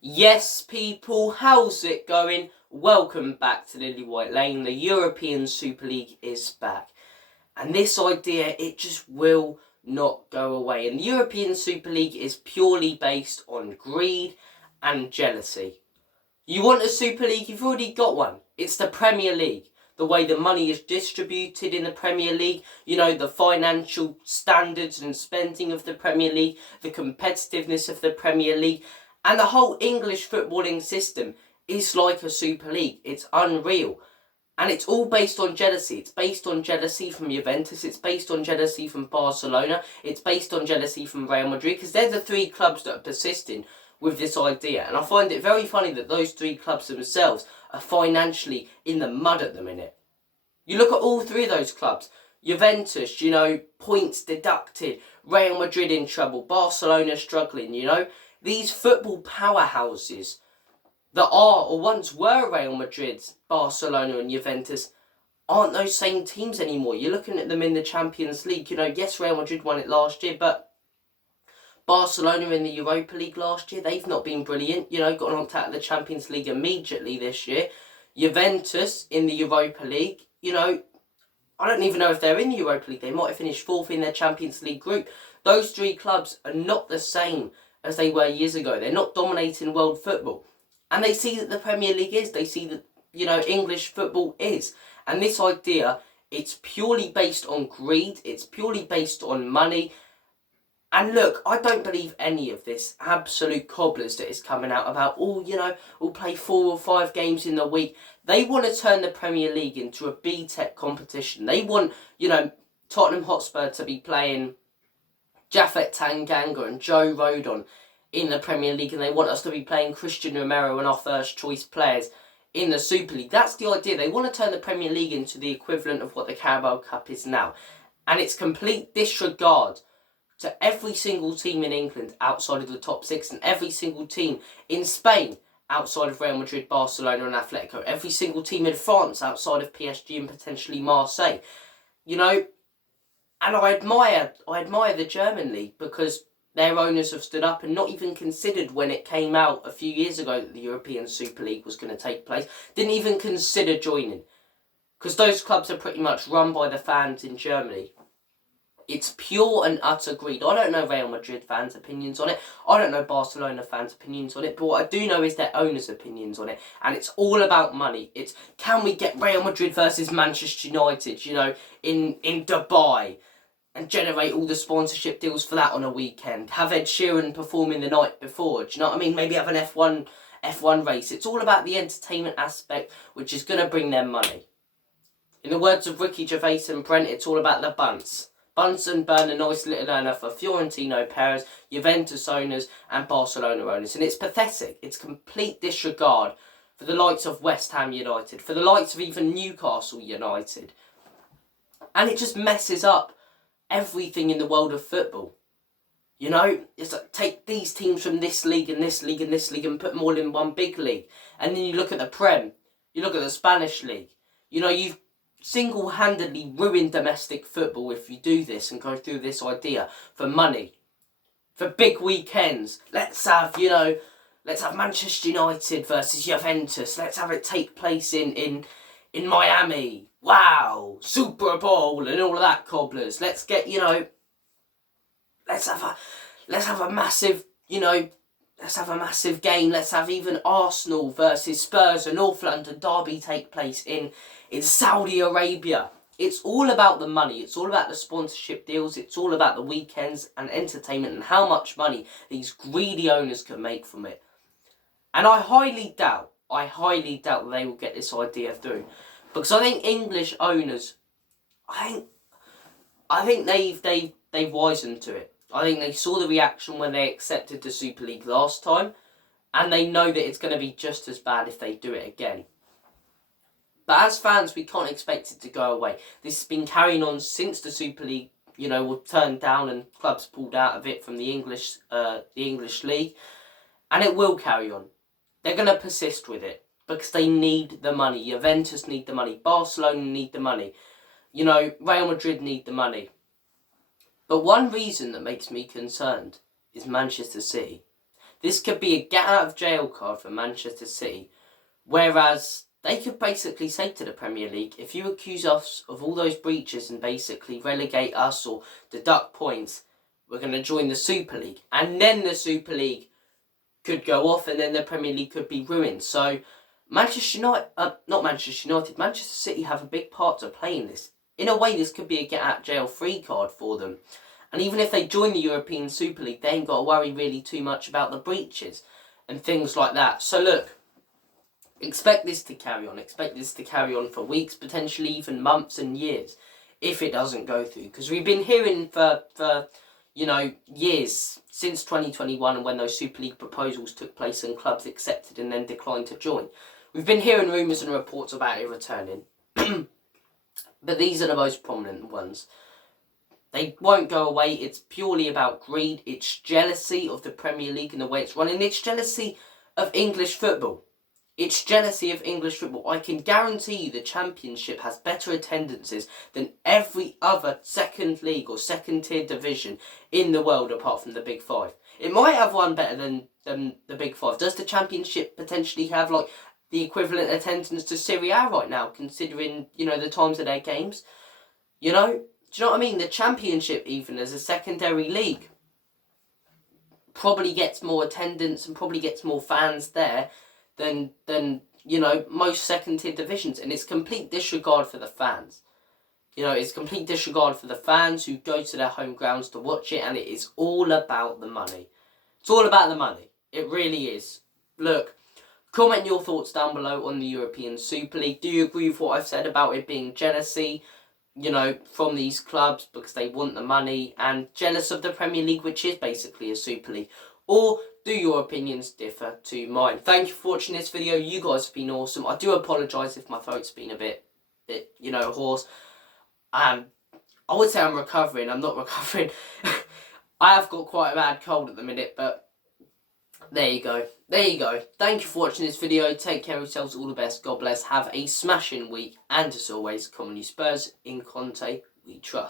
Yes, people, how's it going? Welcome back to Lily White Lane. The European Super League is back. And this idea, it just will not go away. And the European Super League is purely based on greed and jealousy. You want a Super League? You've already got one. It's the Premier League. The way the money is distributed in the Premier League, the financial standards and spending of the Premier League, the competitiveness of the Premier League, and the whole English footballing system is like a Super League. It's unreal. And it's all based on jealousy. It's based on jealousy from Juventus. It's based on jealousy from Barcelona. It's based on jealousy from Real Madrid. Because they're the three clubs that are persisting with this idea. And I find it very funny that those three clubs themselves are financially in the mud at the minute. You look at all three of those clubs. Juventus, points deducted. Real Madrid in trouble. Barcelona struggling, These football powerhouses that are or once were Real Madrid, Barcelona and Juventus aren't those same teams anymore. You're looking at them in the Champions League. Yes, Real Madrid won it last year, but Barcelona in the Europa League last year, they've not been brilliant. Got knocked out of the Champions League immediately this year. Juventus in the Europa League, I don't even know if they're in the Europa League. They might have finished fourth in their Champions League group. Those three clubs are not the same as they were years ago. They're not dominating world football. And they see that the Premier League is. They see that, English football is. And this idea, it's purely based on greed. It's purely based on money. And look, I don't believe any of this absolute cobblers that is coming out about, we'll play 4 or 5 games in the week. They want to turn the Premier League into a B-Tech competition. They want, Tottenham Hotspur to be playing Japhet Tanganga and Joe Rodon in the Premier League, and they want us to be playing Christian Romero and our first choice players in the Super League. That's the idea. They want to turn the Premier League into the equivalent of what the Carabao Cup is now. And it's complete disregard to every single team in England outside of the top 6 and every single team in Spain outside of Real Madrid, Barcelona and Atletico. Every single team in France outside of PSG and potentially Marseille. And I admire the German league because their owners have stood up and not even considered when it came out a few years ago that the European Super League was going to take place. Didn't even consider joining. Because those clubs are pretty much run by the fans in Germany. It's pure and utter greed. I don't know Real Madrid fans' opinions on it. I don't know Barcelona fans' opinions on it. But what I do know is their owners' opinions on it. And it's all about money. It's, can we get Real Madrid versus Manchester United, in Dubai? And generate all the sponsorship deals for that on a weekend. Have Ed Sheeran performing the night before. Do you know what I mean? Maybe have an F1 race. It's all about the entertainment aspect, which is going to bring them money. In the words of Ricky Gervais and Brent, it's all about the bunts. Bunsen burn a nice little earner for Fiorentino Perez, Juventus owners and Barcelona owners. And it's pathetic. It's complete disregard for the likes of West Ham United, for the likes of even Newcastle United. And it just messes up everything in the world of football. It's like take these teams from this league and this league and this league and put them all in one big league. And then you look at the Prem, you look at the Spanish league. You've single-handedly ruined domestic football if you do this and go through this idea for money. For big weekends, let's have Manchester United versus Juventus. Let's have it take place in Miami. Wow, Super Bowl and all of that cobblers. Let's get, let's have a massive, let's have a massive game. Let's have even Arsenal versus Spurs and North London derby take place in Saudi Arabia. It's all about the money. It's all about the sponsorship deals. It's all about the weekends and entertainment and how much money these greedy owners can make from it. And I highly doubt that they will get this idea through. Because I think English owners, I think they've wisened to it. I think they saw the reaction when they accepted the Super League last time, and they know that it's going to be just as bad if they do it again. But as fans, we can't expect it to go away. This has been carrying on since the Super League, was turned down and clubs pulled out of it from the English league, and it will carry on. They're going to persist with it. Because they need the money. Juventus need the money. Barcelona need the money. Real Madrid need the money. But one reason that makes me concerned is Manchester City. This could be a get out of jail card for Manchester City, whereas they could basically say to the Premier League, if you accuse us of all those breaches and basically relegate us or deduct points, we're going to join the Super League. And then the Super League could go off and then the Premier League could be ruined. So Manchester City have a big part to play in this. In a way, this could be a get out jail free card for them. And even if they join the European Super League, they ain't got to worry really too much about the breaches and things like that. So look, expect this to carry on. Expect this to carry on for weeks, potentially even months and years, if it doesn't go through. Because we've been hearing for years, since 2021 and when those Super League proposals took place and clubs accepted and then declined to join. We've been hearing rumours and reports about it returning. But these are the most prominent ones. They won't go away. It's purely about greed. It's jealousy of the Premier League and the way it's run. And it's jealousy of English football. It's jealousy of English football. I can guarantee you the Championship has better attendances than every other second league or second tier division in the world apart from the Big Five. It might have one better than the Big Five. Does the Championship potentially have like the equivalent attendance to Serie A right now, considering, the times of their games? Do you know what I mean? The Championship, even as a secondary league, probably gets more attendance and probably gets more fans there than most second tier divisions, and it's complete disregard for the fans. It's complete disregard for the fans who go to their home grounds to watch it, and it is all about the money. It's all about the money. It really is. Look, comment your thoughts down below on the European Super League. Do you agree with what I've said about it being jealousy, from these clubs because they want the money and jealous of the Premier League, which is basically a Super League? Or do your opinions differ to mine? Thank you for watching this video. You guys have been awesome. I do apologise if my throat's been a bit hoarse. I would say I'm recovering. I'm not recovering. I have got quite a bad cold at the minute, but there you go. Thank you for watching this video. Take care of yourselves. All the best. God bless. Have a smashing week. And as always, come on you Spurs. In Conte, we trust.